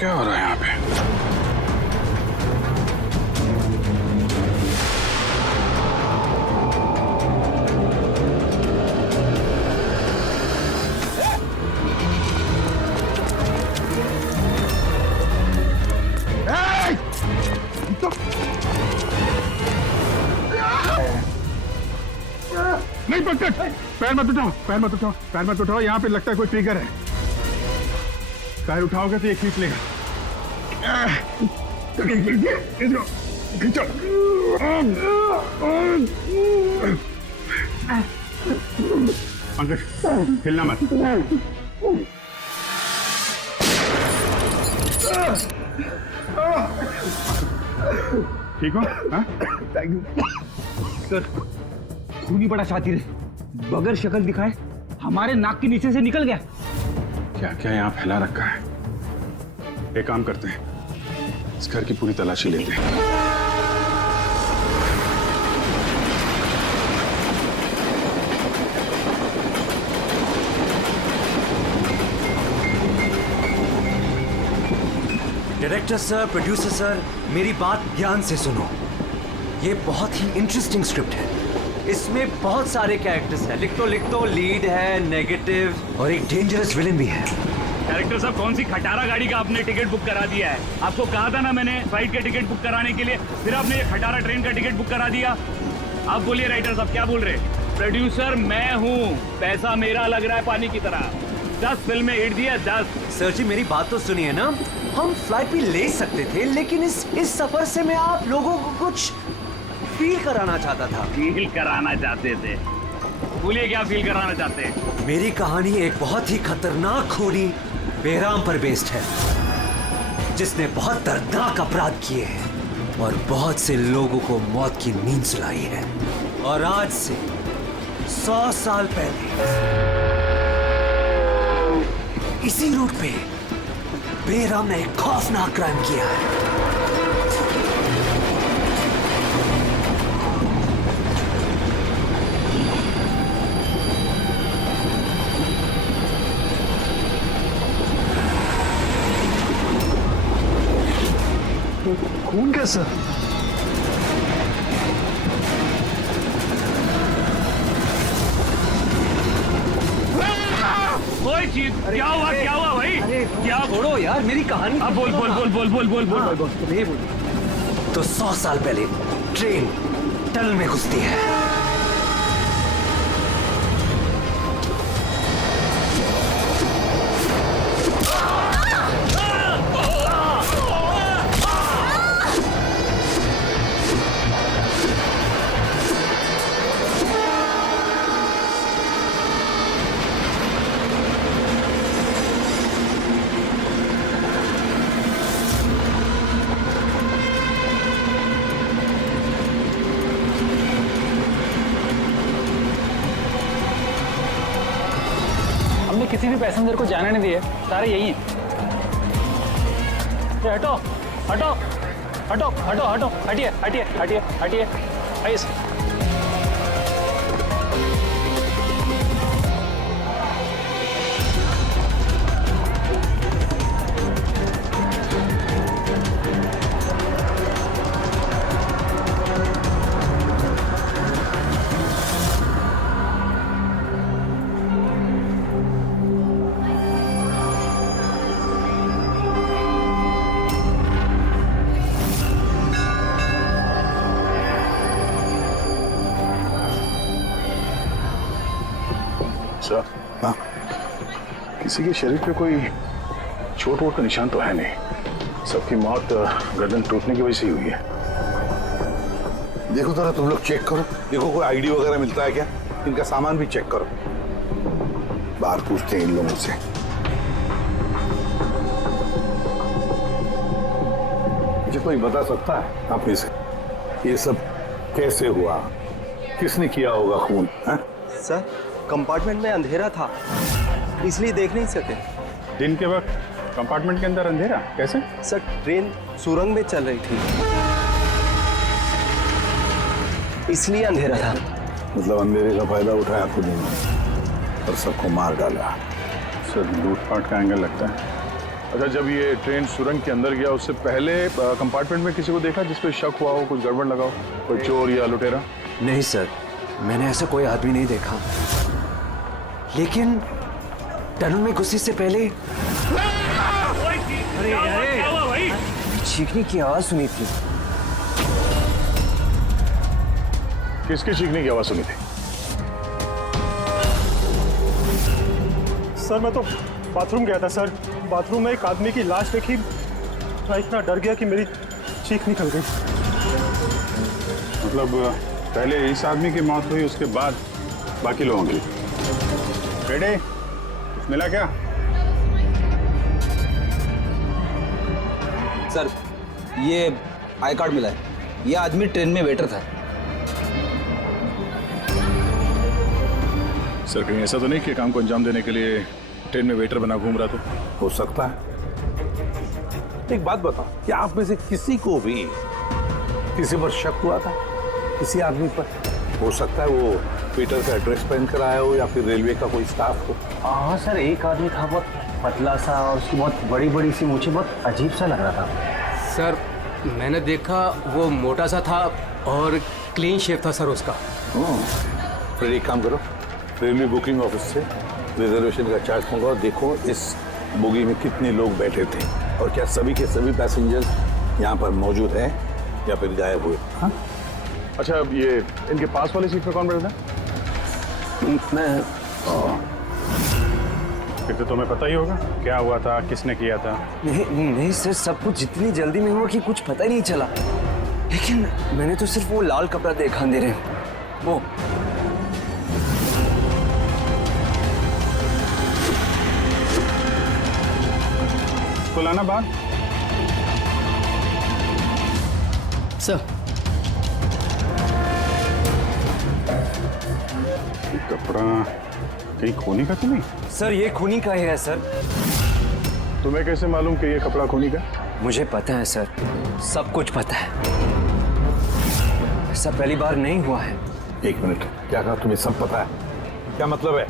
क्या हो रहा है यहाँ पे? नहीं पंकज, पैर मत उठाओ, पैर मत उठाओ, पैर मत उठाओ। यहाँ पे लगता है कोई ट्रिगर है। पैर उठाओगे तो ये खींच लेगा। खींचो। पंकज हिलना मत। ठीक हो? Thank you sir. खूनी बड़ा शातिर है, बगैर शक्ल दिखाए हमारे नाक के नीचे से निकल गया। क्या क्या यहाँ फैला रखा है। एक काम करते हैं, इस घर की पूरी तलाशी लेते हैं। डायरेक्टर सर, प्रोड्यूसर सर, मेरी बात ध्यान से सुनो। ये बहुत ही इंटरेस्टिंग स्क्रिप्ट है। इसमें बहुत सारे कैरेक्टर्स हैं। लिख तो लीड है, नेगेटिव और एक डेंजरस विलेन भी है। डायरेक्टर साहब, कौन सी खटारा गाड़ी का आपने टिकट बुक करा दिया है? आपको कहा था ना मैंने फ्लाइट का टिकट बुक कराने के लिए, फिर आपने ये खटारा ट्रेन का टिकट बुक करा दिया। आप बोलिए राइटर साहब, क्या बोल रहे? प्रोड्यूसर मैं हूँ, पैसा मेरा लग रहा है पानी की तरह। 10 फिल्में हिट दिया, 10। सर जी मेरी बात तो सुनिए ना, हम फ्लाइट भी ले सकते थे, लेकिन इस सफर से मैं आप लोगों को कुछ फील कराना चाहता था। फील कराना चाहते थे? बोलिए क्या फील कराना चाहते हैं? मेरी कहानी एक बहुत ही खतरनाक खूनी बेराम पर बेस्ड है, जिसने बहुत दर्दनाक अपराध किए हैं और बहुत से लोगों को मौत की नींद सुलाई है। और आज से 100 साल पहले इसी रूट पे बेराम ने एक खौफनाक क्राइम किया है। खून कैसा? कोई चीज क्या हुआ? क्या हुआ भाई? क्या? छोड़ो यार मेरी कहानी। अब बोल बोल बोल बोल बोल बोल बोल बोल। नहीं बोल। तो 100 साल पहले ट्रेन टनल में घुसती है। हमने किसी भी पैसेंजर को जाने नहीं दिए, सारे यही हैं। हटो हटो हटो हटो हटो, हटिए हटिए हटिए हटिए, आइए। हाँ, किसी के शरीर पे कोई चोट वोट का निशान तो है नहीं। सबकी मौत गर्दन टूटने की वजह से ही हुई है। देखो जरा तुम लोग चेक करो, देखो कोई आईडी वगैरह मिलता है क्या। इनका सामान भी चेक करो। बाहर पूछते हैं इन लोगों से। मुझे कोई बता सकता है आप में से ये सब कैसे हुआ, किसने किया होगा खून? सर कंपार्टमेंट में अंधेरा था, इसलिए देख नहीं सके। दिन के वक्त कंपार्टमेंट के अंदर अंधेरा कैसे? सर ट्रेन सुरंग में चल रही थी, इसलिए अंधेरा था। मतलब अंधेरे का फायदा उठाया खुद ने और सबको मार डाला। सर लूटपाट का एंगल लगता है। अच्छा, जब ये ट्रेन सुरंग के अंदर गया उससे पहले कंपार्टमेंट में किसी को देखा जिस पे शक हुआ हो, कुछ गड़बड़ लगा हो, कोई चोर या लुटेरा? नहीं सर, मैंने ऐसा कोई आदमी नहीं देखा, लेकिन टनल में घुसने से पहले क्या हुआ भाई? चीखने की आवाज सुनी थी। किसके चीखने की आवाज सुनी थी? सर मैं तो बाथरूम गया था सर। बाथरूम में एक आदमी की लाश देखी, मैं इतना डर गया कि मेरी चीख निकल गई। मतलब पहले इस आदमी की मौत हुई, उसके बाद बाकी लोगों की। बेटे, कुछ मिला क्या? सर ये आई कार्ड मिला है। ये आदमी ट्रेन में वेटर था। सर कहीं ऐसा तो नहीं कि काम को अंजाम देने के लिए ट्रेन में वेटर बना घूम रहा था? हो सकता है। एक बात बताओ, क्या आप में से किसी को भी किसी पर शक हुआ था? किसी आदमी पर? हो सकता है वो पीटर का ड्रेस पहन कर आया हो या फिर रेलवे का कोई स्टाफ हो। हाँ सर, एक आदमी था बहुत पतला सा और उसकी बहुत बड़ी बड़ी सी मूछें, बहुत अजीब सा लग रहा था। सर मैंने देखा वो मोटा सा था और क्लीन शेव था सर उसका। फिर एक काम करो, रेलवे बुकिंग ऑफिस से रिजर्वेशन का चार्ज मंगाओ, देखो इस बोगी में कितने लोग बैठे थे और क्या सभी के सभी पैसेंजर्स यहाँ पर मौजूद हैं या फिर गायब हुए। हाँ? अच्छा, ये इनके पास वाली सीट पे कौन बैठा था? मैं फिर तो तुम्हें पता ही होगा क्या हुआ था, किसने किया था। नहीं सर, सब कुछ जितनी जल्दी में हुआ कि कुछ पता ही नहीं चला, लेकिन मैंने तो सिर्फ वो लाल कपड़ा देखा अंधेरे में। वो तो लाना बाहर। सर ये कपड़ा कहीं खूनी का तो नहीं? सर ये खूनी का ही है सर। तुम्हें कैसे मालूम कि ये कपड़ा खूनी का? मुझे पता है सर, सब कुछ पता है। ऐसा पहली बार नहीं हुआ है। एक मिनट, क्या कहा? तुम्हें सब पता है? क्या मतलब है?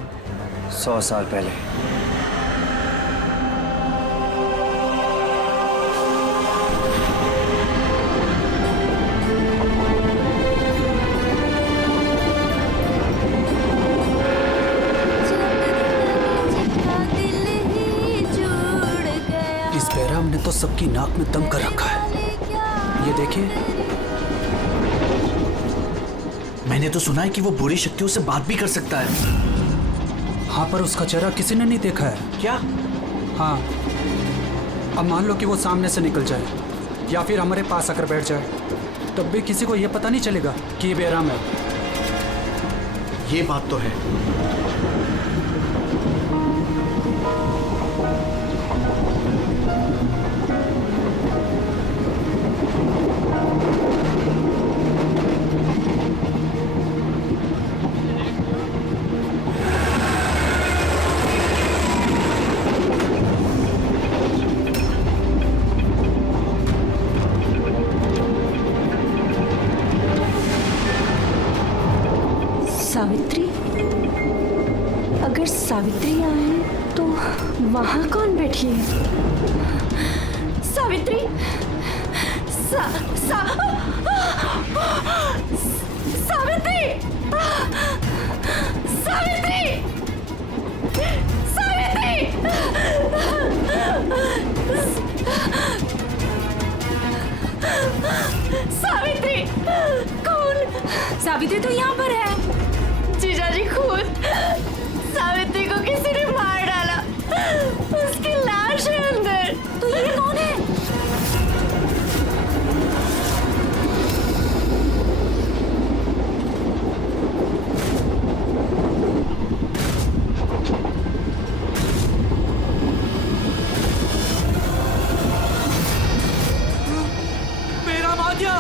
100 साल पहले इस बैराम ने तो सबकी नाक में दम कर रखा है। ये देखिए, मैंने तो सुना है कि वो बुरी शक्तियों से बात भी कर सकता है। हाँ पर उसका चेहरा किसी ने नहीं देखा है। क्या? हाँ, अब मान लो कि वो सामने से निकल जाए या फिर हमारे पास आकर बैठ जाए, तब भी किसी को ये पता नहीं चलेगा कि ये बैराम है। ये बात तो है। सावित्री? अगर सावित्री आए तो वहां कौन बैठी है? सावित्री! सावित्री! सावित्री! सावित्री! सावित्री! कौन? सावित्री तो यहाँ पर है। जीजाजी, खून! सावित्री को किसी ने मार डाला, उसकी लाश है अंदर। तो ये कौन है? बैराम आ गया।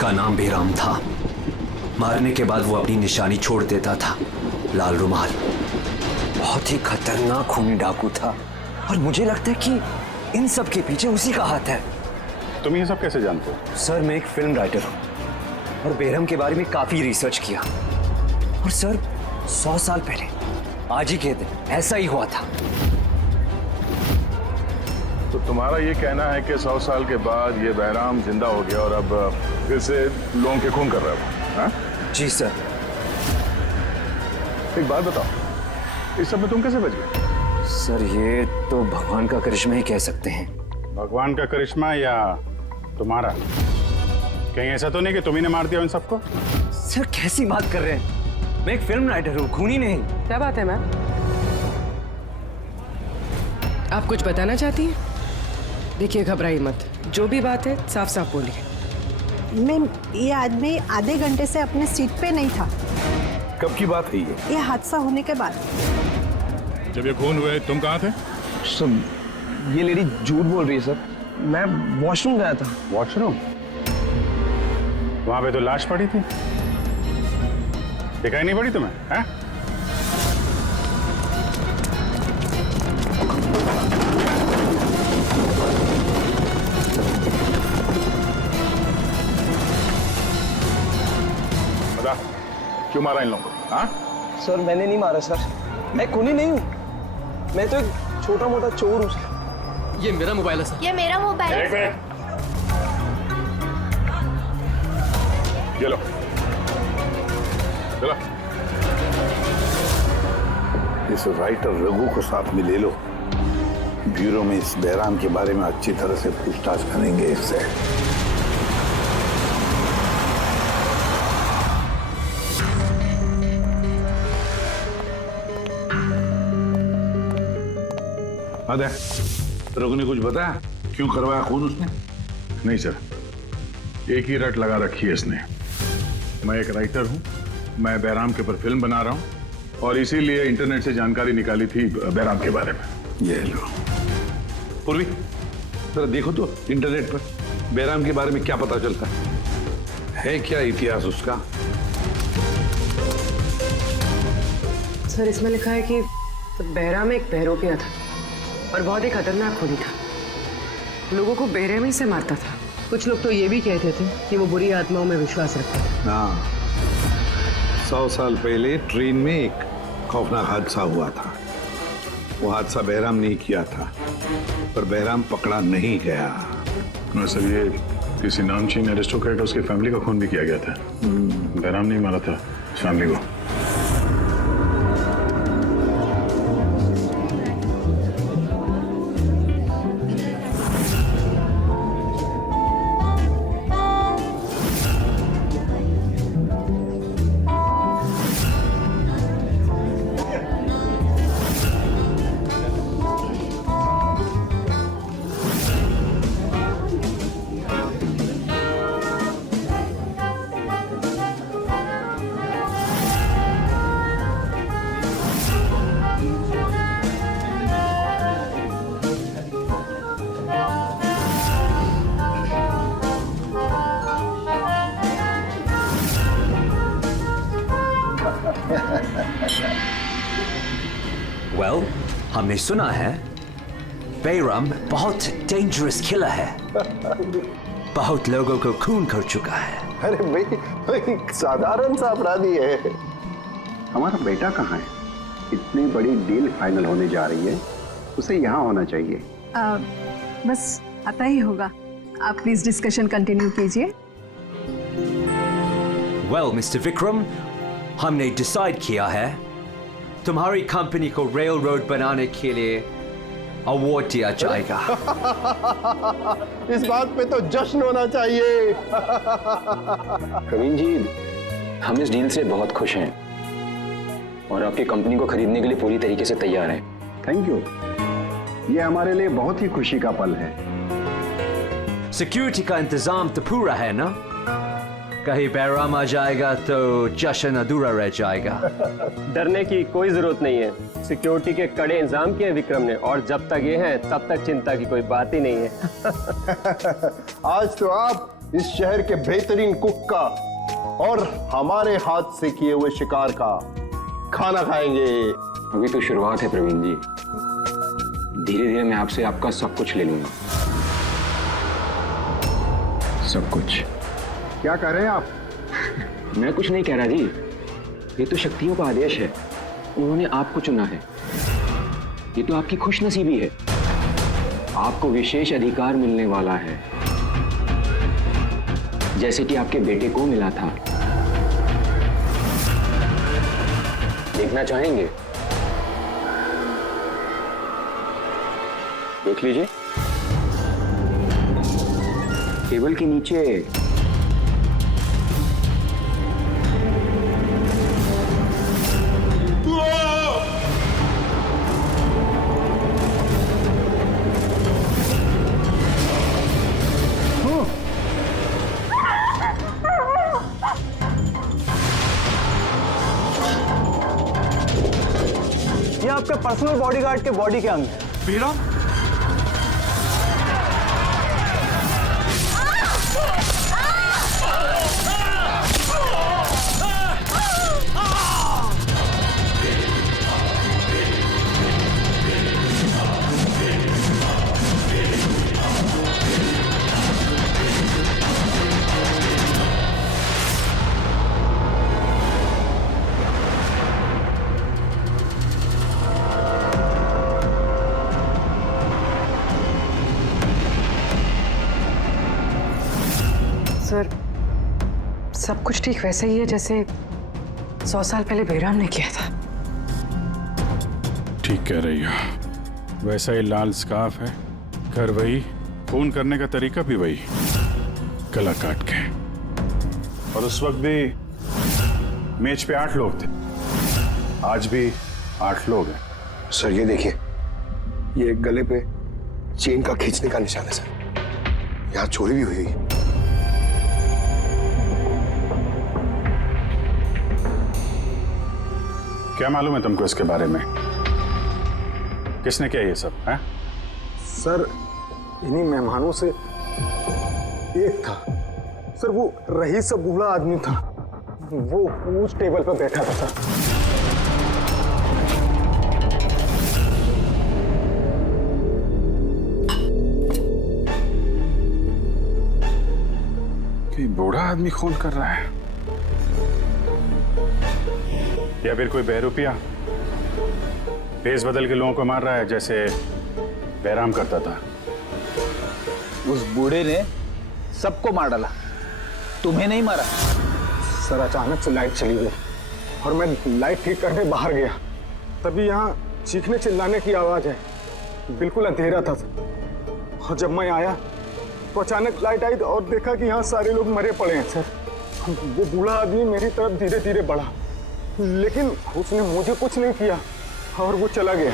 उसका नाम बेराम था। मारने के बाद वो अपनी निशानी छोड़ देता था, लाल रुमाल। बहुत ही खतरनाक खूनी डाकू था और मुझे लगता है कि इन सब के पीछे उसी का हाथ है। तुम ये सब कैसे जानते हो? सर, मैं एक फिल्म राइटर हूँ और बेरहम के बारे में काफी रिसर्च किया। और सर, 100 साल पहले आज ही के दिन ऐसा ही हुआ था। तो तुम्हारा ये कहना है कि 100 साल के बाद ये बहराम जिंदा हो गया और अब फिर से लोगों के खून कर रहा है? हाँ? जी सर। एक बात बताओ, इस सब में तुम कैसे बच गए? सर, ये तो भगवान का करिश्मा ही कह सकते हैं। भगवान का करिश्मा या तुम्हारा? कहीं ऐसा तो नहीं कि तुम ही ने मार दिया उन सबको? सर, कैसी बात कर रहे हैं? मैं एक फिल्म राइटर हूँ, खूनी नहीं। क्या बात है मैम? आप कुछ बताना चाहती हैं? देखिए, घबराइए मत, जो भी बात है साफ साफ बोलिए। मैम, ये आदमी आधे घंटे से अपने सीट पे नहीं था। कब की बात है ये हादसा होने के बाद। जब ये खून हुए तुम कहाँ थे? सर, ये लेडी झूठ बोल रही है सर। मैं वॉशरूम गया था। वॉशरूम? वहां पे तो लाश पड़ी थी, दिखाई नहीं पड़ी तुम्हें? हैं? बता, क्यों मारा इन लोगों को? हाँ? सर, मैंने नहीं मारा सर। मैं खूनी नहीं हूँ। मैं तो एक छोटा मोटा चोर हूँ सर। ये मेरा मोबाइल है सर। ये मेरा मोबाइल है। एक मिनट, ये लो, चलो। इस राइटर रघु को साथ में ले लो। ब्यूरो में इस बहराम के बारे में अच्छी तरह से पूछताछ करेंगे इससे। अरे, रघु ने कुछ बताया क्यों करवाया खून उसने? नहीं सर, एक ही रट लगा रखी है इसने। मैं एक राइटर हूँ, मैं बहराम के ऊपर फिल्म बना रहा हूँ और इसीलिए इंटरनेट से जानकारी निकाली थी बहराम के बारे में। ये लो पूर्वी, जरा देखो तो इंटरनेट पर बहराम के बारे में क्या पता चलता है क्या इतिहास उसका? सर, इसमें लिखा है कि बहराम एक बहरूपिया था और बहुत ही खतरनाक खूनी था। लोगों को बेरहमी से मारता था। कुछ लोग तो ये भी कहते थे कि वो बुरी आत्माओं में विश्वास रखता था। हाँ, 100 साल पहले ट्रेन में एक खौफनाक हादसा हुआ था। वो हादसा बहराम ने किया था, पर बहराम पकड़ा नहीं गया। सर, ये किसी नामचीन एरिस्टोक्रेट और उसकी फैमिली का खून भी किया गया था। बहराम नहीं मारा था फैमिली को। Well, हमने सुना है बेरहम बहुत डेंजरस किलर है। बहुत लोगों को खून कर चुका है। अरे भाई, साधारण सा अपराधी है। हमारा बेटा कहाँ है? इतनी बड़ी डील फाइनल होने जा रही है, उसे यहाँ होना चाहिए। बस आता ही होगा। आप प्लीज डिस्कशन कंटिन्यू कीजिए। Well, मिस्टर विक्रम, हमने डिसाइड किया है तुम्हारी कंपनी को रेल रोड बनाने के लिए अवार्ड दिया जाएगा। इस बात पे तो जश्न होना चाहिए। प्रवीण जी, हम इस डील से बहुत खुश हैं और आपकी कंपनी को खरीदने के लिए पूरी तरीके से तैयार हैं। Thank you. ये हमारे लिए बहुत ही खुशी का पल है। सिक्योरिटी का इंतजाम तो पूरा है ना? कहीं बहराम आ जाएगा तो जश्न अधूरा रह जाएगा। डरने की कोई जरूरत नहीं है। सिक्योरिटी के कड़े इंतजाम किए विक्रम ने, और जब तक ये हैं तब तक चिंता की कोई बात ही नहीं है। आज तो आप इस शहर के बेहतरीन कुक का और हमारे हाथ से किए हुए शिकार का खाना खाएंगे। अभी तो शुरुआत है प्रवीण जी, धीरे धीरे मैं आपसे आपका सब कुछ ले लूंगा। सब कुछ। क्या कह रहे हैं आप? मैं कुछ नहीं कह रहा जी, ये तो शक्तियों का आदेश है। उन्होंने आपको चुना है, ये तो आपकी खुशनसीबी है। आपको विशेष अधिकार मिलने वाला है, जैसे कि आपके बेटे को मिला था। देखना चाहेंगे? देख लीजिए, टेबल के नीचे ये आपके पर्सनल बॉडीगार्ड के बॉडी के अंग है। बेराम? सर, सब कुछ ठीक वैसे ही है जैसे 100 साल पहले बेराम ने किया था। ठीक कह रही हो, वैसा ही लाल स्कार्फ है, घर वही, खून करने का तरीका भी वही, गला काट के। और उस वक्त भी मेज पे 8 लोग थे, आज भी 8 लोग हैं। सर ये देखिए, ये गले पे चेन का खींचने का निशान है सर। यहाँ चोरी भी हुई है। क्या मालूम है तुमको इसके बारे में? किसने किया ये सब है? सर इन्हीं मेहमानों से एक था सर, वो रईस सा बूढ़ा आदमी था, वो उस टेबल पर बैठा था सर। कि बूढ़ा आदमी खून कर रहा है या फिर कोई बहरूपिया भेस बदल के लोगों को मार रहा है जैसे बैराम करता था। उस बूढ़े ने सबको मार डाला, तुम्हें नहीं मारा। सर अचानक से लाइट चली गई और मैं लाइट ठीक करने बाहर गया, तभी यहाँ चीखने चिल्लाने की आवाज है। बिल्कुल अंधेरा था और जब मैं आया तो अचानक लाइट आई और देखा कि यहाँ सारे लोग मरे पड़े हैं सर। वो बूढ़ा आदमी मेरी तरफ धीरे धीरे बढ़ा, लेकिन उसने मुझे कुछ नहीं किया और वो चला गया।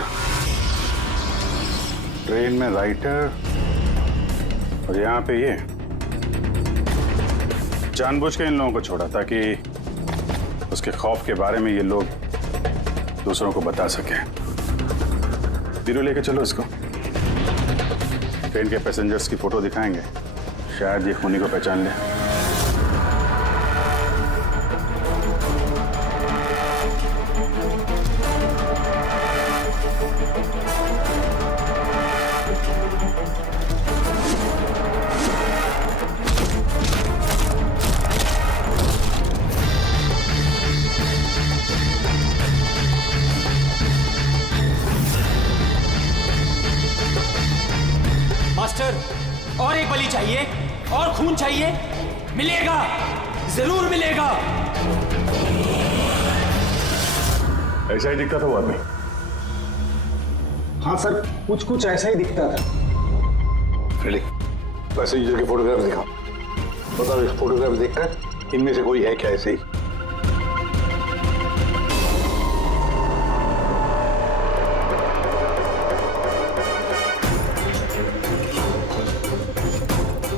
ट्रेन में राइटर और यहाँ पे ये जानबूझ के इन लोगों को छोड़ा ताकि उसके खौफ के बारे में ये लोग दूसरों को बता सकें। धीरे लेके चलो इसको, ट्रेन के पैसेंजर्स की फोटो दिखाएंगे, शायद ये खूनी को पहचान ले। मास्टर, और एक बलि चाहिए, और खून चाहिए। मिलेगा, जरूर मिलेगा। ऐसा ही दिखता था वो आदमी। हाँ सर, कुछ कुछ ऐसा ही दिखता था। फ्रेडी, पैसेंजर के फोटोग्राफ दिखाओ। बताओ, इस फोटोग्राफ देखकर इनमें से कोई है क्या ऐसे ही?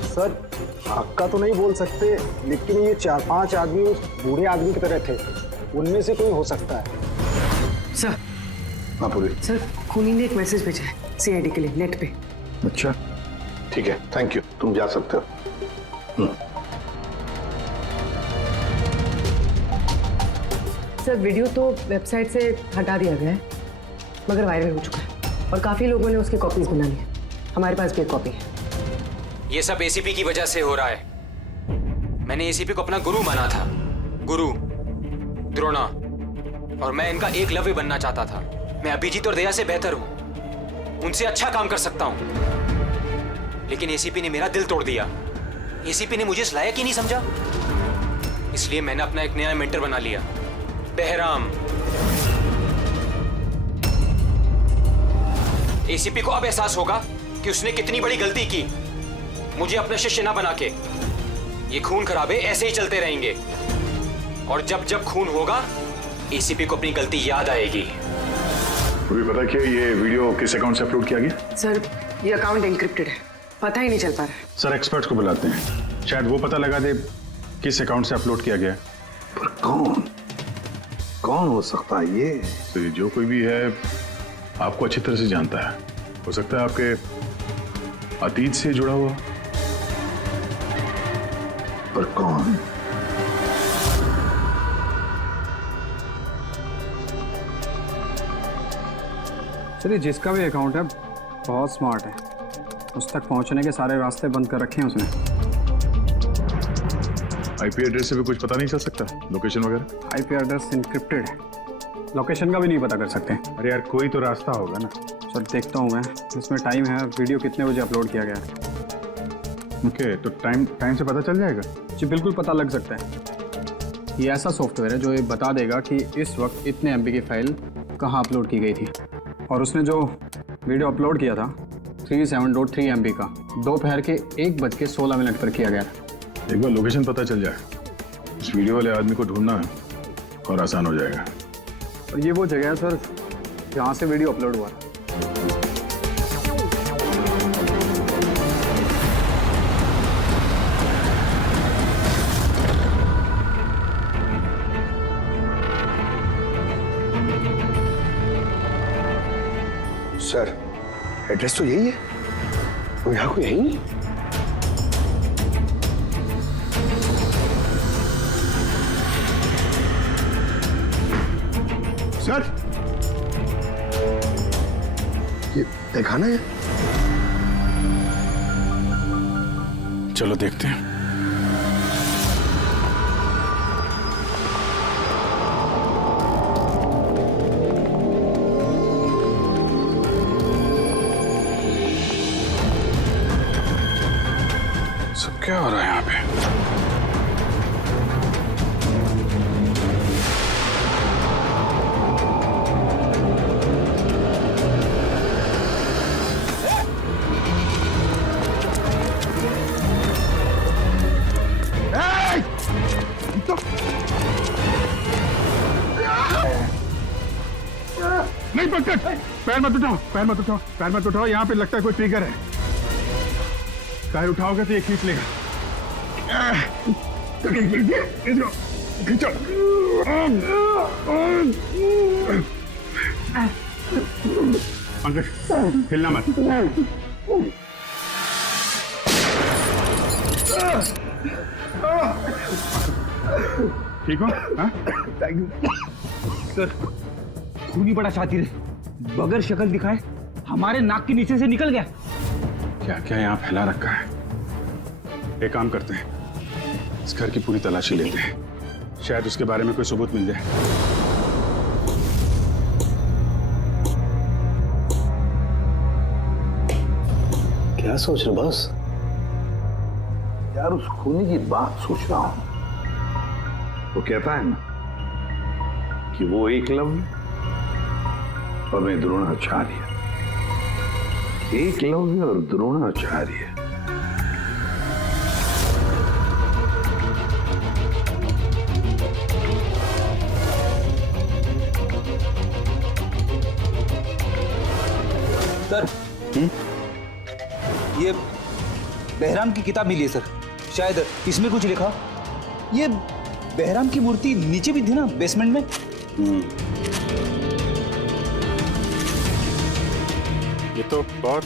सर पक्का तो नहीं बोल सकते, लेकिन ये 4-5 आदमी उस बूढ़े आदमी की तरह थे, उनमें से कोई हो सकता है। सर, हाँ पूरी। सर खूनी ने एक मैसेज भेजा है सीआईडी के लिए नेट पे। अच्छा ठीक है, थैंक यू, तुम जा सकते हो। सर वीडियो तो वेबसाइट से हटा दिया गया है, मगर वायरल हो चुका है और काफ़ी लोगों ने उसकी कॉपीज बना ली है। हमारे पास भी एक कॉपी है। ये सब एसीपी की वजह से हो रहा है। मैंने एसीपी को अपना गुरु माना था, गुरु द्रोणा, और मैं इनका एकलव्य बनना चाहता था। मैं अभिजीत और दया से बेहतर हूं, उनसे अच्छा काम कर सकता हूं, लेकिन एसीपी ने मेरा दिल तोड़ दिया। एसीपी ने मुझे इस लायक ही नहीं समझा, इसलिए मैंने अपना एक नया मेंटर बना लिया, बहराम। एसीपी को अब एहसास होगा कि उसने कितनी बड़ी गलती की, मुझे अपना शिष्य ना बना के। ये खून खराबे ऐसे ही चलते रहेंगे, और जब जब खून होगा एसीपी को अपनी गलती याद आएगी। तुम्हें पता क्या ये वीडियो किस अकाउंट से अपलोड किया गया? सर ये अकाउंट इंक्रिप्टेड है, पता ही नहीं चल पा रहा है। सर एक्सपर्ट्स को बुलाते हैं, शायद वो पता लगा दे किस अकाउंट से अपलोड किया गया। पर कौन हो सकता है ये? तो ये जो कोई भी है आपको अच्छी तरह से जानता है, हो सकता है आपके अतीत से जुड़ा हुआ। पर कौन? चलिए, जिसका भी अकाउंट है बहुत स्मार्ट है, उस तक पहुंचने के सारे रास्ते बंद कर रखे हैं उसने। आईपी एड्रेस से भी कुछ पता नहीं चल सकता, लोकेशन वगैरह? आईपी एड्रेस इंक्रिप्टेड है, लोकेशन का भी नहीं पता कर सकते। अरे यार कोई तो रास्ता होगा ना। चल देखता हूँ मैं, इसमें टाइम है, वीडियो कितने बजे अपलोड किया गया है। ओके, तो टाइम से पता चल जाएगा? जी बिल्कुल पता लग सकता है। ये ऐसा सॉफ्टवेयर है जो ये बता देगा कि इस वक्त इतने MB की फाइल कहाँ अपलोड की गई थी, और उसने जो वीडियो अपलोड किया था 37.3 MB का, दोपहर के 1:16 पर किया गया था। एक बार लोकेशन पता चल जाए, इस वीडियो वाले आदमी को ढूंढना और आसान हो जाएगा। और ये वो जगह है सर जहाँ से वीडियो अपलोड हुआ। सर एड्रेस तो यही है, वो यहाँ कोई है ही नहीं। सर ये दिखाना है, चलो देखते हैं। सब क्या हो रहा है यहाँ पे? नहीं पकड़, पैर मत उठाओ, पैर मत उठाओ, पैर मत उठाओ। यहाँ पे लगता है कोई ट्रिगर है, पैर उठाओगे तो ये खींच लेगा। खींचो, पंकज हिलना मत। ठीक हो? Thank you sir. खून ही बड़ा शातिर है, बगैर शक्ल दिखाए हमारे नाक के नीचे से निकल गया। क्या क्या यहाँ फैला रखा है? एक काम करते हैं, इस घर की पूरी तलाशी लेते हैं, शायद उसके बारे में कोई सबूत मिल जाए। क्या सोच रहे बस? यार उस खूनी की बात सोच रहा हूं। वो कहता है ना कि वो एकलव्य और मैं द्रोणाचार्य। एकलव्य और द्रोणाचार्य। सर ये बहराम की किताब मिली है सर, शायद इसमें कुछ लिखा। ये बहराम की मूर्ति नीचे भी थी ना बेसमेंट में। ये तो बहुत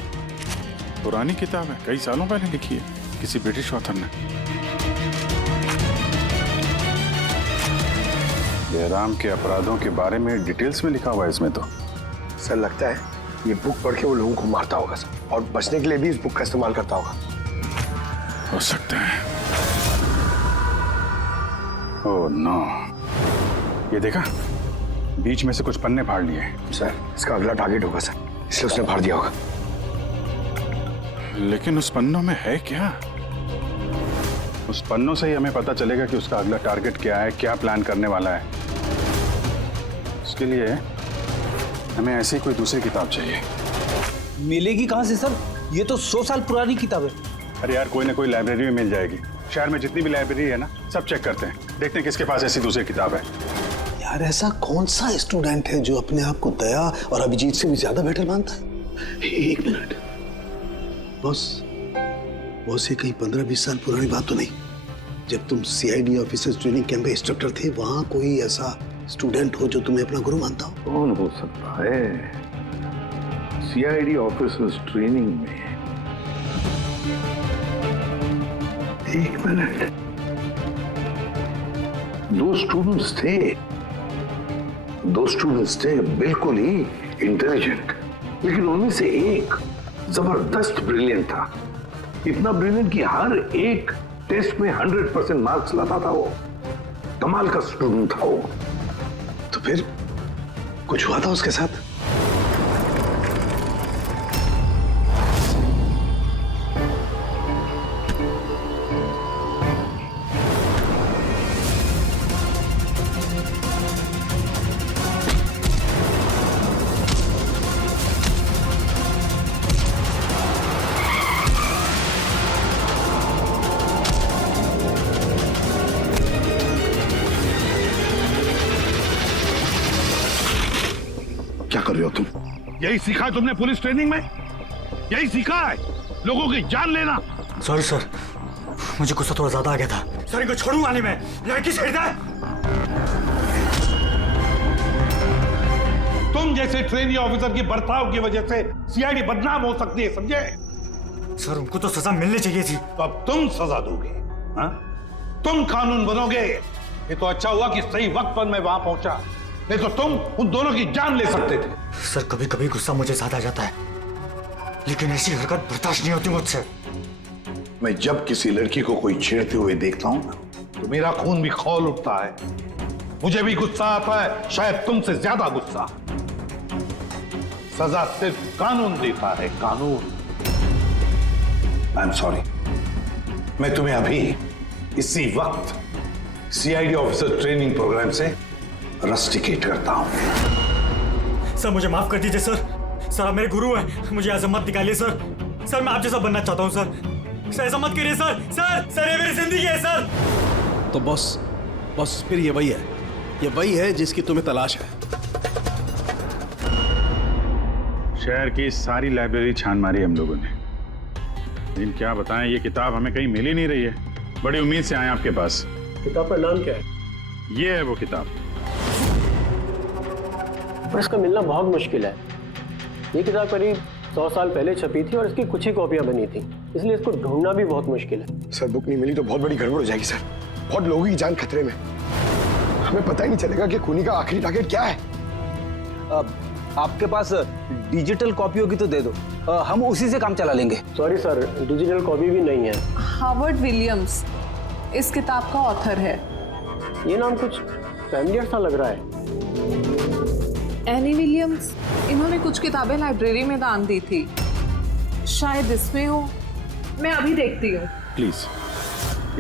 पुरानी किताब है, कई सालों पहले लिखी है किसी ब्रिटिश ऑथर ने। जयराम के अपराधों के बारे में डिटेल्स में लिखा हुआ है इसमें तो। सर लगता है ये बुक पढ़ के वो लोगों को मारता होगा सर, और बचने के लिए भी इस बुक का इस्तेमाल करता होगा। हो सकता है। ओह नो, ये देखा, बीच में से कुछ पन्ने फाड़ लिए। सर इसका अगला टारगेट होगा सर, इसलिए उसने फाड़ दिया होगा। लेकिन उस पन्नों में है क्या? उस पन्नों से ही हमें पता चलेगा कि उसका अगला टारगेट क्या है, क्या प्लान करने वाला है। उसके लिए हमें ऐसी कोई दूसरी किताब चाहिए। मिलेगी कहाँ से सर? ये तो 100 साल पुरानी किताब है। अरे यार, कोई ना कोई लाइब्रेरी में मिल जाएगी। शहर में जितनी भी लाइब्रेरी है ना, सब चेक करते हैं, देखते हैं किसके पास ऐसी दूसरी किताब है। यार ऐसा कौन सा स्टूडेंट है जो अपने आप को दया और अभिजीत से भी ज्यादा बेटर मानता है? एक मिनट बॉस, ये कहीं 15-20 साल पुरानी बात तो नहीं? जब तुम सीआईडी ऑफिसर्स ट्रेनिंग कैंप में इंस्ट्रक्टर थे, वहां कोई ऐसा स्टूडेंट हो जो तुम्हें अपना गुरु मानता हो? कौन हो सकता है? सीआईडी ऑफिसर्स ट्रेनिंग में एक मिनट, 2 स्टूडेंट्स थे बिल्कुल ही इंटेलिजेंट, लेकिन उनमें से एक जबरदस्त ब्रिलियंट था। इतना ब्रिलियंट कि हर एक टेस्ट में 100% मार्क्स लाता था वो। कमाल का स्टूडेंट था वो। तो फिर कुछ हुआ था उसके साथ? क्या कर रहे हो तुम? यही सीखा है तुमने पुलिस ट्रेनिंग में? यही सीखा है लोगों की जान लेना? सॉरी सर, मुझे गुस्सा थोड़ा ज्यादा आ गया था। सर इनको छोड़ूंगा नहीं मैं। लड़की छेड़ दे। तुम जैसे ट्रेनी ऑफिसर की बर्ताव की वजह से सीआईडी बदनाम हो सकती है, समझे? सर उनको तो सजा मिलनी चाहिए थी। तो अब तुम सजा दोगे? हाँ? तुम कानून बनोगे? ये तो अच्छा हुआ कि सही वक्त पर मैं वहां पहुंचा, नहीं तो तुम उन दोनों की जान ले सकते थे। सर कभी कभी गुस्सा मुझे ज्यादा आ जाता है, लेकिन ऐसी हरकत बर्दाश्त नहीं होती मुझसे। मैं जब किसी लड़की को कोई छेड़ते हुए देखता हूं तो मेरा खून भी खौल उठता है। मुझे भी गुस्सा आता है, शायद तुमसे ज्यादा गुस्सा। सजा सिर्फ कानून देता है, कानून। आई एम सॉरी, मैं तुम्हें अभी इसी वक्त सीआईडी ऑफिसर ट्रेनिंग प्रोग्राम से रस्टिकेट करता हूं। सर मुझे माफ कर दीजिए सर। सर आप मेरे गुरु हैं, मुझे ऐसा मत निकालिए सर। सर मैं आप जैसा बनना चाहता हूं सर। ऐसा मत करिए सर। सर ये मेरी जिंदगी है सर। तो बॉस फिर ये वही है जिसकी तुम्हें तलाश है। शहर की सारी लाइब्रेरी छान मारी हम लोगों ने, लेकिन क्या बताएं, ये किताब हमें कहीं मिल ही नहीं रही है। बड़ी उम्मीद से आए आपके पास। किताब का नाम क्या है? ये है वो किताब। पर इसका मिलना बहुत मुश्किल है। ये किताब करीब 100 साल पहले छपी थी और इसकी कुछ ही कॉपियां बनी थी, इसलिए इसको ढूंढना भी बहुत मुश्किल है। सर बुक नहीं मिली तो बहुत बड़ी गड़बड़ हो जाएगी सर। बहुत लोगों की जान खतरे में। हमें पता ही नहीं चलेगा कि खूनी का आखिरी टारगेट क्या है। आपके पास डिजिटल कॉपी होगी तो दे दो, हम उसी से काम चला लेंगे। सॉरी सर, डिजिटल कॉपी भी नहीं है। हार्वर्ड विलियम्स इस किताब का ऑथर है। ये नाम कुछ फैमिलियर सा लग रहा है। एनी विलियम्स, इन्होंने कुछ किताबें लाइब्रेरी में दान दी थी, शायद इसमें हो। मैं अभी देखती हूँ। प्लीज।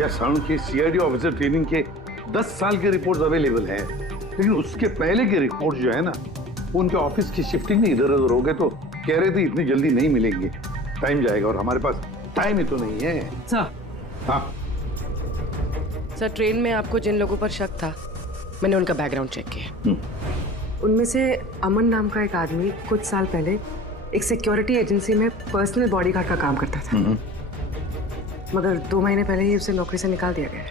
या साउंड के सीआईडी ऑफिसर ट्रेनिंग के 10 साल के रिपोर्ट्स अवेलेबल हैं, लेकिन उसके पहले के रिपोर्ट जो है ना, उनके ऑफिस की शिफ्टिंग में इधर उधर हो गए, तो कह रहे थे इतनी जल्दी नहीं मिलेंगे, टाइम जाएगा, और हमारे पास टाइम ही तो नहीं है। सर। हाँ सर, ट्रेन में आपको जिन लोगों पर शक था, मैंने उनका बैकग्राउंड चेक किया। उनमें से अमन नाम का एक आदमी कुछ साल पहले एक सिक्योरिटी एजेंसी में पर्सनल बॉडीगार्ड का काम करता था, मगर 2 महीने पहले ही उसे नौकरी से निकाल दिया गया।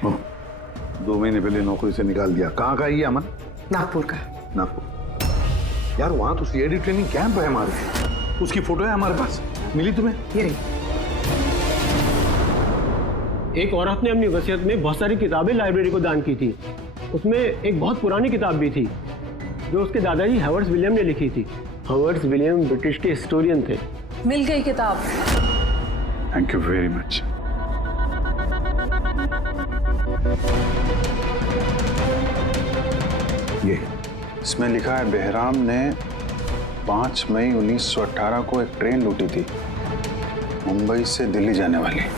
2 महीने पहले नौकरी से निकाल दिया? कहाँ का ये अमन? नागपुर का। नागपुर? यार वहां तो सीआईडी ट्रेनिंग कैंप है हमारे, उसकी फोटो है हमारे पास, मिली तुम्हें? ये रही। एक औरत ने अपनी वसीयत में बहुत सारी किताबें लाइब्रेरी को दान की थी, उसमें एक बहुत पुरानी किताब भी थी जो उसके दादाजी हॉवर्ड विलियम ने लिखी थी। हॉवर्ड विलियम ब्रिटिश के हिस्टोरियन थे। मिल गई किताब। Thank you very much. ये इसमें लिखा है बेहराम ने 5 मई 1918 को एक ट्रेन लूटी थी, मुंबई से दिल्ली जाने वाली।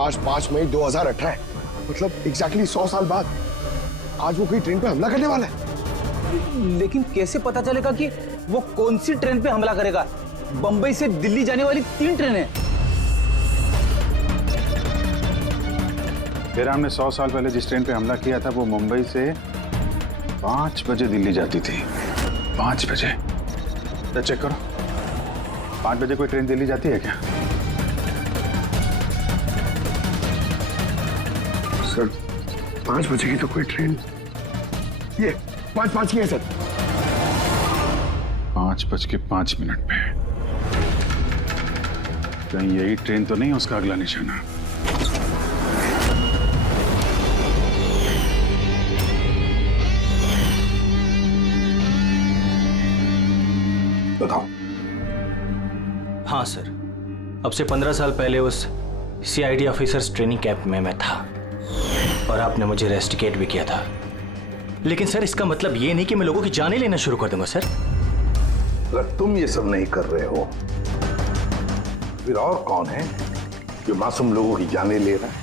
आज 5 मई 2018 है, मतलब एग्जैक्टली 100 साल बाद आज वो कोई ट्रेन पे हमला करने वाला है। लेकिन कैसे पता चलेगा कि वो कौन सी ट्रेन पे हमला करेगा? बंबई से दिल्ली जाने वाली 3 ट्रेनें। बेहराम ने 100 साल पहले जिस ट्रेन पे हमला किया था वो मुंबई से 5 बजे दिल्ली जाती थी। 5 बजे। तो चेक करो, 5 बजे कोई ट्रेन दिल्ली जाती है क्या? सर 5 बजे की तो कोई ट्रेन, ये 5:05 की है सर। 5:05 पे। कहीं यही ट्रेन तो नहीं उसका अगला निशाना? बताओ। हाँ सर, अब से 15 साल पहले उस CID ऑफिसर्स ट्रेनिंग कैंप में मैं था और आपने मुझे रेस्टिकेट भी किया था। लेकिन सर इसका मतलब ये नहीं कि मैं लोगों की जानें लेना शुरू कर दूंगा सर। अगर तुम ये सब नहीं कर रहे हो फिर और कौन है जो मासूम लोगों की जानें ले रहा है?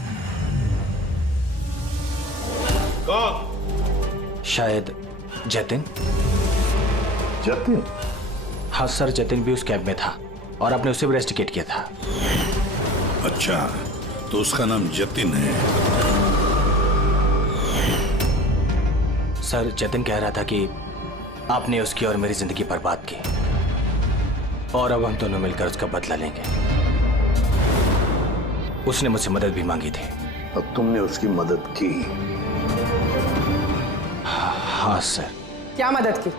कौन? शायद जतिन। जतिन? हाँ सर, जतिन भी उस कैंप में था और आपने उसे भी रेस्टिकेट किया था। अच्छा, तो उसका नाम जतिन है। सर जतिन कह रहा था कि आपने उसकी और मेरी जिंदगी बर्बाद की और अब हम दोनों मिलकर उसका बदला लेंगे। उसने मुझसे मदद भी मांगी थी। अब तुमने उसकी मदद की? हाँ सर। क्या मदद की?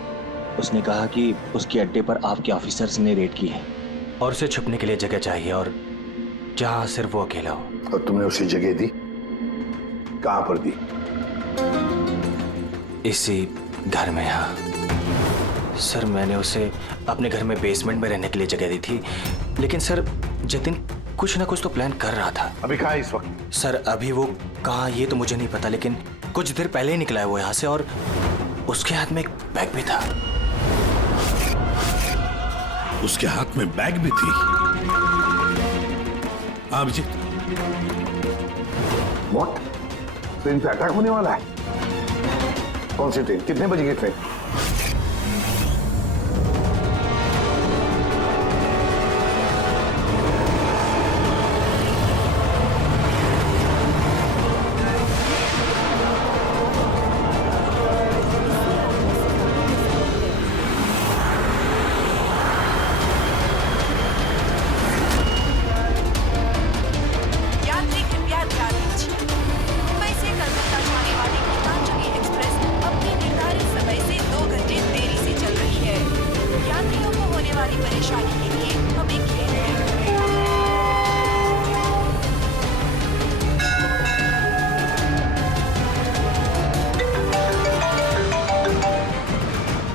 उसने कहा कि उसके अड्डे पर आपके ऑफिसर्स ने रेड की है और उसे छुपने के लिए जगह चाहिए और जहां सिर्फ वो अकेला हो। और तुमने उसे जगह दी? कहां पर दी? इसी घर में। हाँ सर, मैंने उसे अपने घर में बेसमेंट में रहने के लिए जगह दी थी। लेकिन सर जतिन कुछ ना कुछ तो प्लान कर रहा था। अभी कहाँ है इस वक्त? सर अभी वो कहाँ ये तो मुझे नहीं पता, लेकिन कुछ देर पहले ही निकला है वो यहाँ से और उसके हाथ में एक बैग भी था। उसके हाथ में बैग भी थी? अभिजीत, व्हाट? ट्रेन पे अटैक होने वाला है? कौन सी ट्रेन? कितने बजे की ट्रेन? यात्री कृपया ध्यान दीजिए, मुंबई से कलकत्ता जाने वाली गीतांजलि एक्सप्रेस अपने निर्धारित समय से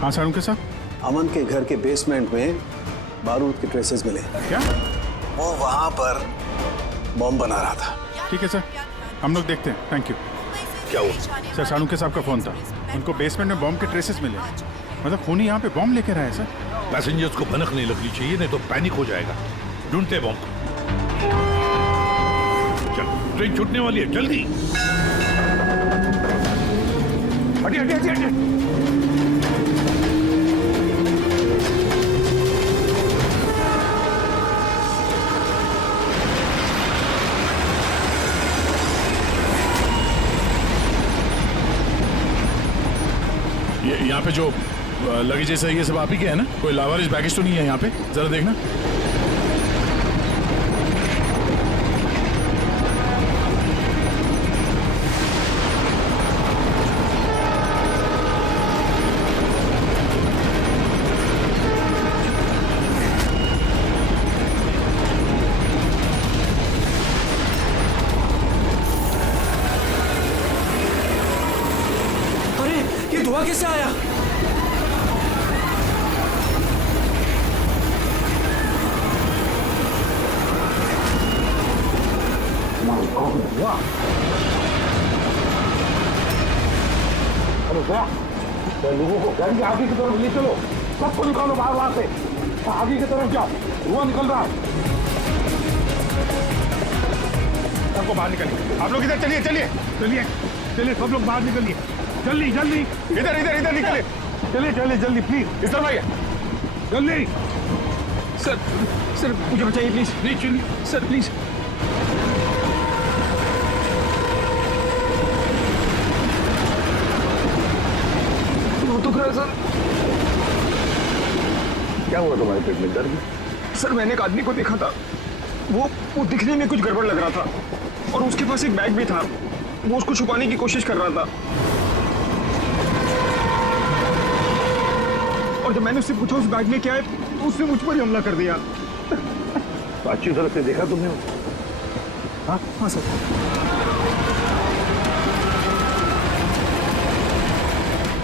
हाँ सारुण के साथ अमन के घर के बेसमेंट में बारूद के ट्रेसेस मिले। क्या? वो वहां पर बॉम्ब बना रहा था। ठीक है सर, हम लोग देखते हैं। Thank you. क्या हुआ? सर सारुण के साहब का फोन था, उनको बेसमेंट में बॉम्ब के ट्रेसेस मिले। मतलब खूनी यहाँ पे बॉम्ब लेकर आया सर। पैसेंजर्स को भनक नहीं लगनी चाहिए, नहीं तो पैनिक हो जाएगा। ढूंढते बॉम्ब। चल, ट्रेन छूटने वाली है, जल्दी। हटिए हटिए हटिए हटिए। यहाँ पे जो लगेजेस है ये सब आप ही के हैं ना? कोई लावारिस बैगेज तो नहीं है यहाँ पे? जरा देखना। अरे ये धुआं कैसे आया? लोगों को गाड़ी आगे की तरफ ले चलो, सबको निकालो बाहर वहां से, आगे की तरफ जाओ, धुआं निकल रहा है। सबको बाहर निकलिए। आप लोग इधर चलिए चलिए चलिए चलिए, सब लोग बाहर निकलिए, जल्दी जल्दी। इधर इधर इधर निकलिए, चलिए चलिए जल्दी प्लीज। इस तरफ आइए जल्दी। सर सर मुझे बचाइए प्लीज। नहीं चलिए सर प्लीज। सर क्या हुआ तुम्हारे पेट में? दर्द? सर मैंने एक आदमी को देखा था, वो दिखने में कुछ गड़बड़ लग रहा था और उसके पास एक बैग भी था, वो उसको छुपाने की कोशिश कर रहा था। और जब मैंने उससे पूछा उस बैग में क्या है, तो उसने मुझ पर ही हमला कर दिया। तो अच्छी तरह से देखा तुमने? हाँ हाँ सर।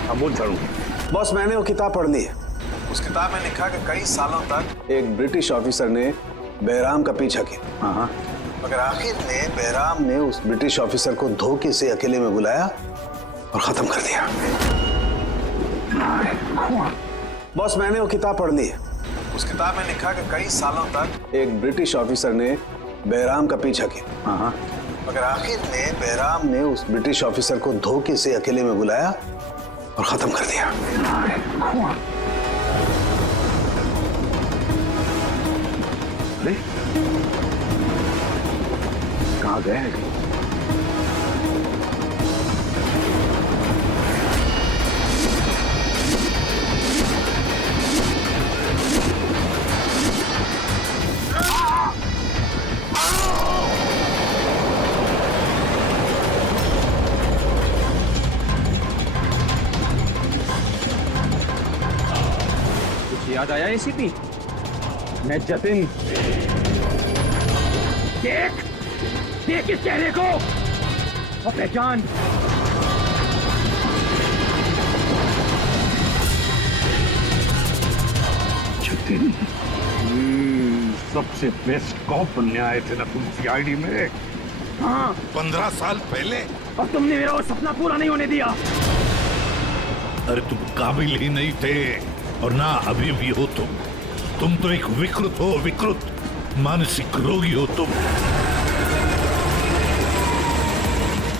अब बोल झाड़ू। बॉस, मैंने वो किताब पढ़ ली है। उस किताब में लिखा कि कई सालों तक एक ब्रिटिश ऑफिसर ने बहराम का पीछा किया। हाँ। मगर आखिर में बहराम ने उस ब्रिटिश ऑफिसर को धोखे से अकेले में बुलाया और खत्म कर दिया। बॉस, मैंने वो किताब पढ़ ली है। उस किताब में लिखा कि कई सालों तक एक ब्रिटिश ऑफिसर ने बहराम का पीछा किया। हाँ। मगर आखिर में बहराम ने उस ब्रिटिश ऑफिसर को धोखे से अकेले में बुलाया और खत्म कर दिया। अरे कहाँ गए हैं? याद आया एसीपी? मैं जतिन। देख इस चेहरे को और पहचान। जतिन, सबसे बेस्ट कॉप बनने आए थे ना तुम सीआईडी में? हाँ, 15 साल पहले। अब तुमने मेरा वो सपना पूरा नहीं होने दिया। अरे तुम काबिल ही नहीं थे और ना अभी भी हो तुम तो एक विकृत हो, विकृत मानसिक रोगी हो तुम।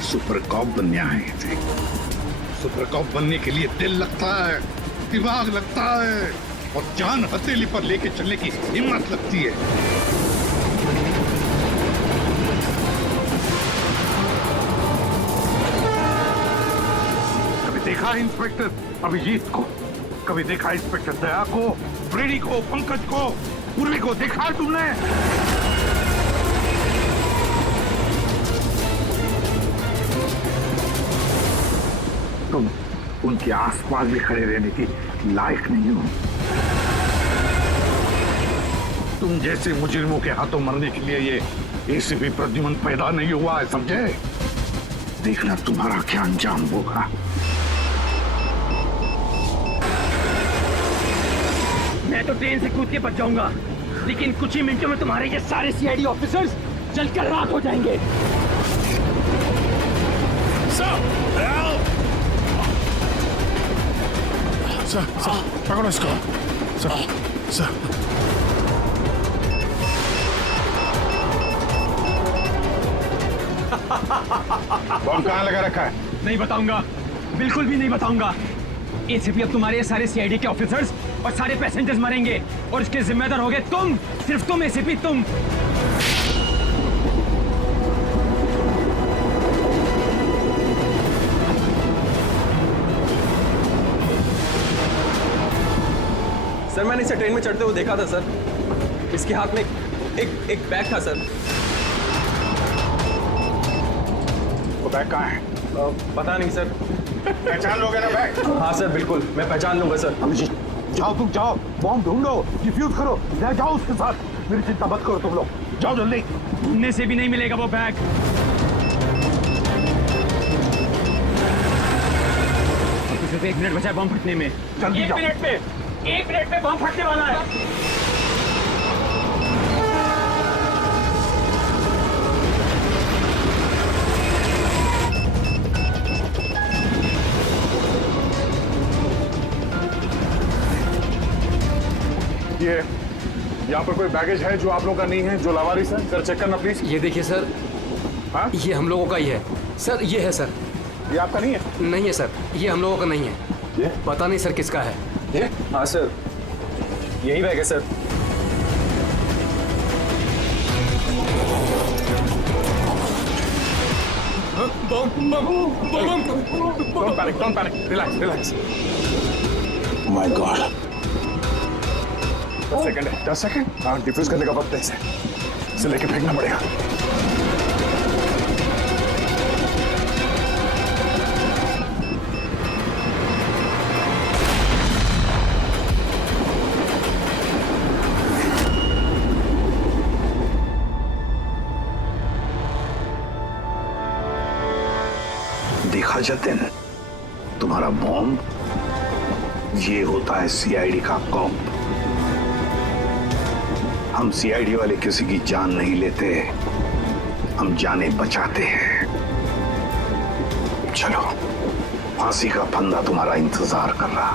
सुपर कॉप बनने आए थे। सुपर कॉप बनने के लिए दिल लगता है, दिमाग लगता है और जान हथेली पर लेके चलने की हिम्मत लगती है। कभी देखा इंस्पेक्टर अभिजीत को? कभी देखा इंस्पेक्टर दया को, फ्रेडी को, पंकज को, पूर्वी को? देखा तुमने? तुम उनके आसपास भी खड़े रहने की लायक नहीं हो। तुम जैसे मुजरिमों के हाथों मरने के लिए ये एसीपी प्रद्युमन पैदा नहीं हुआ है, समझे? देखना तुम्हारा क्या अंजाम होगा। मैं तो ट्रेन से कूद के बच जाऊंगा, लेकिन कुछ ही मिनटों में तुम्हारे ये सारे सीआईडी ऑफिसर्स जलकर राख हो जाएंगे। सर पकड़ो इसको। सर बम कहाँ लगा रखा है? नहीं बताऊंगा, बिल्कुल भी नहीं बताऊंगा। एसीपी अब तुम्हारे ये सारे सीआईडी के ऑफिसर्स और सारे पैसेंजर्स मरेंगे और इसके जिम्मेदार होगे तुम, सिर्फ तुम एसीपी, तुम। सर मैंने इसे ट्रेन में चढ़ते हुए देखा था सर। इसके हाथ में एक बैग था सर। वो बैग कहाँ है? पता नहीं सर। पहचान लोगे ना बैग? हाँ सर बिल्कुल, मैं पहचान लूंगा सर। अभिजीत जाओ, तुम जाओ, बॉम्ब ढूंढो, डिफ्यूज करो, ले जाओ उसके साथ। मेरी चिंता मत करो तुम लोग, जाओ जल्दी। ढूंढने से भी नहीं मिलेगा वो बैग। तो सिर्फ 1 मिनट बचा है बम फटने में। जल्दी जाओ। 1 मिनट में बम फटने वाला है। ये यहाँ पर कोई बैगेज है जो आप लोग का नहीं है, जो लावारिस है? सर चेक करना प्लीज। ये देखिए सर। हाँ ये हम लोगों का ही है सर। ये है सर। ये आपका नहीं है? नहीं है सर, ये हम लोगों का नहीं है। ये पता नहीं सर किसका है। ये? हाँ सर, यही बैग है sir. Don't panic, relax. My God, 10 second है, 10 सेकंड। हाँ डिफ्यूज करने का वक्त है इसे लेके फेंकना पड़ेगा। देखा जतिन, तुम्हारा बॉम्ब ये होता है सीआईडी का कॉप। हम सीआईडी वाले किसी की जान नहीं लेते, हम जाने बचाते हैं। चलो, फांसी का फंदा तुम्हारा इंतजार कर रहा।